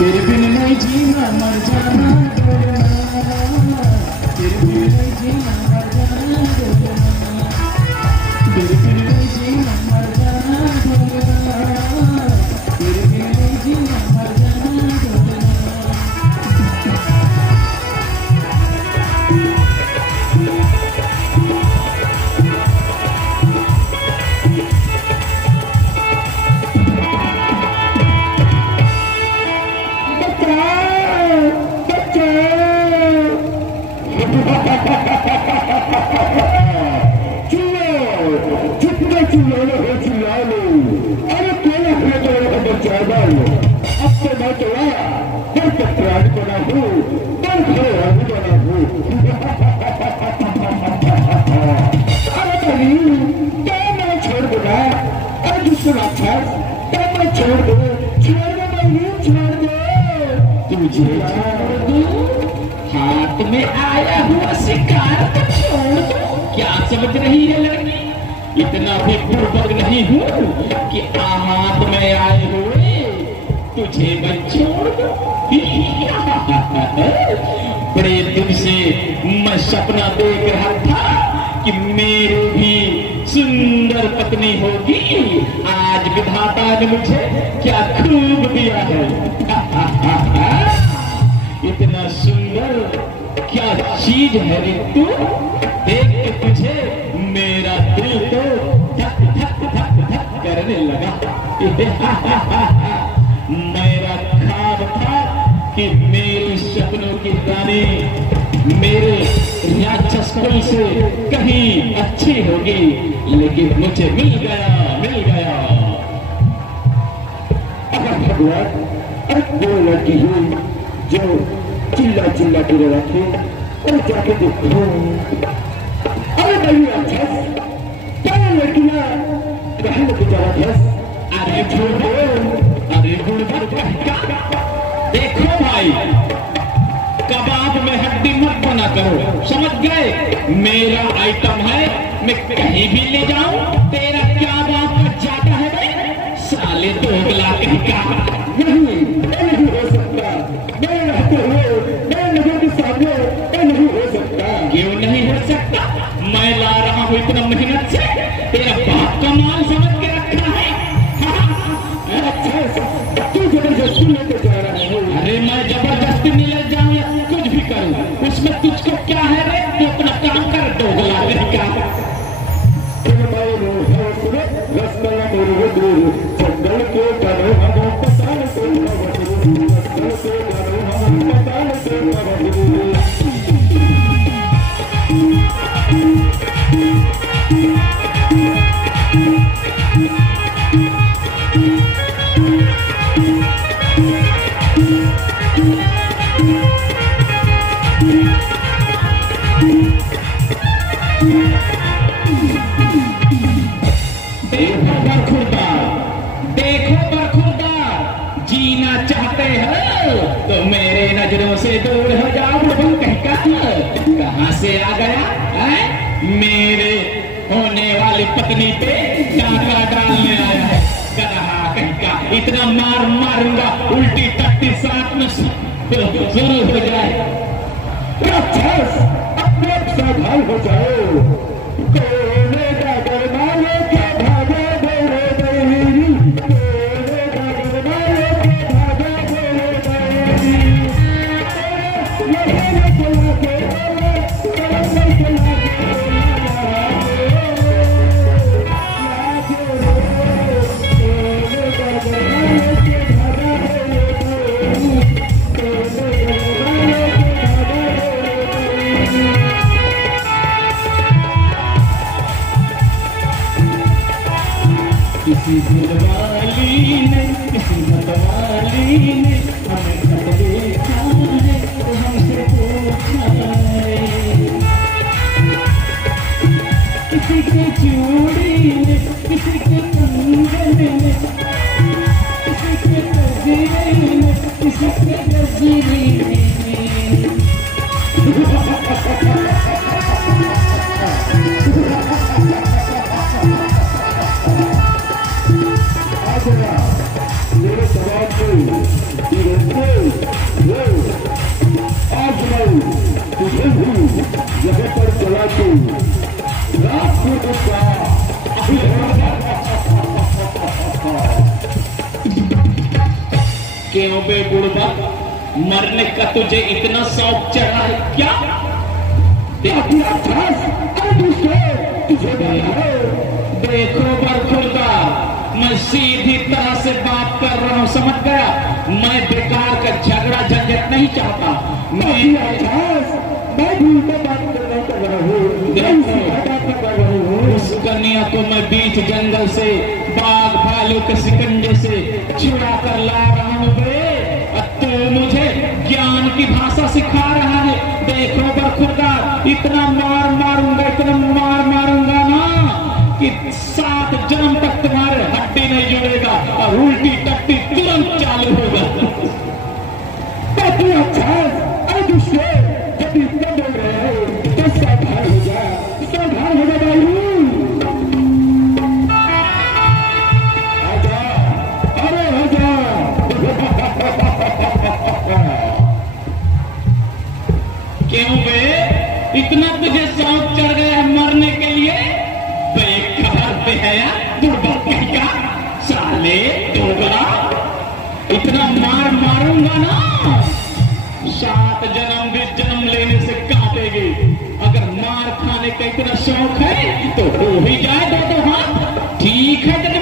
तेरे बिन नहीं जीना मर जाना डोलना, तेरे बिन नहीं जीना मर जाना डोलना, तेरे बिन नहीं जीना मर जाना डोलना, तेरे बिन नहीं जीना मर जाना डोलना। अरे तेरा अब तो मैं तो आया पर प्राण बना हूँ पर खड़े राहू बना हूँ। अरे कभी क्या मैं छोड़ दूंगा? अरे दूसरा क्या मैं छोड़ दो छोड़ दो तुझे छोड़ दो? हाथ में आया हुआ शिकार को छोड़ दो? क्या समझ रही है लड़की? इतना भी बुर्बक नहीं हूँ कि हाथ में आए हुए तुझे मैं छोड़ दूं। बड़े दिन से मैं सपना देख रहा था कि मेरी भी सुंदर पत्नी होगी। आज विधाता ने मुझे क्या खूब दिया है। इतना सुंदर क्या चीज है रे तू? देख के तुझे मेरा दिल तो धक धक धक धक करने लगा। मेरा ख्वाब था कि मेरी सपनों की रानी मेरे राक्षस कुल से कहीं अच्छी होगी, लेकिन मुझे मिल गया। अगर भगवान वो लड़की हुई जो चिल्ला चिल्ला के रखे और जाके देखो, अरे बड़ी राक्षस क्या लड़कियां कहने लगी राक्षस? अरे छोड़ो, अरे गुड़बड़ देखो भाई, कबाब में हड्डी मत बना करो, समझ गए? मेरा आइटम है, मैं कहीं भी ले जाऊं, तेरा क्या बाप का जाता है भाई? साले दोगला कहीं का नहीं हो सकता। मैं रहते हुए मैं लोगों के सामने नहीं हो सकता। क्यों नहीं हो सकता? मैं ला रहा हूँ इतना मेहनत से, तेरा बाप का माल समझ के रखा है। तू जबरदस्ती लेके जा रहा है। अरे मैं जबरदस्ती नहीं ले जाऊं या कुछ भी करूं, उसमें तुझको क्या है रे? तू अपना काम कर, दोगला लड़का। जंगल के डरो हम पताल से जंगल के डरो हम पताल से देखो बरखुरदार, जीना चाहते हो तो मेरे नजरों से दूर हो जाओ। कहाँ से आ गया है? मेरे होने वाली पत्नी पे डाका डालने आया है। गधा कहीं का, इतना मार मारूंगा उल्टी तट्टी साथ में शुरू हो जाए। अपने सावधान हो जाओ। दिलवाली ने किस्मत वाली ने हमें खत देखा है तो हमसे पूछा है किसी के चूड़ी ने किसी के कंगन ने किसी के गजरे ने किसी के गजरे ने मेरे सवाल को आज मैं तुझे हूँ जगह पर चला के रात को गुस्सा क्यों बे बुढ़बा मरने का तुझे इतना शौक चढ़ा है क्या? देखो बरखुरदार, मैं सीधी तरह से बात कर रहा हूँ, समझ गया? मैं बेकार का झगड़ा झंझट नहीं चाहता। मैं भी बात कर रहा हूँ। उस कन्या को मैं बीच जंगल से बाघ भालू के शिकंजे से छुड़ा कर ला रहा हूँ बे। तू मुझे ज्ञान की भाषा सिखा रहा है। देखो बरखुरदार, इतना मार मारूंगा ना कि 7 जन्म तक तुम्हारे हड्डी नहीं जुड़ेगा और उल्टी टट्टी तुरंत चालू होगा। जब इतना बोल रहे हो तो सावधान हो जा भाई। आजा, अरे आजा। क्यों बे इतना तुझे शौक चढ़ गया है मरने के लिए? बेकार बेहया दुर्बल क्या साले दोगला, इतना मारूंगा ना 7 जन्म भी जन्म लेने से काटेगी। अगर मार खाने का इतना शौक है तो हो ही जाए दो हाथ, ठीक है।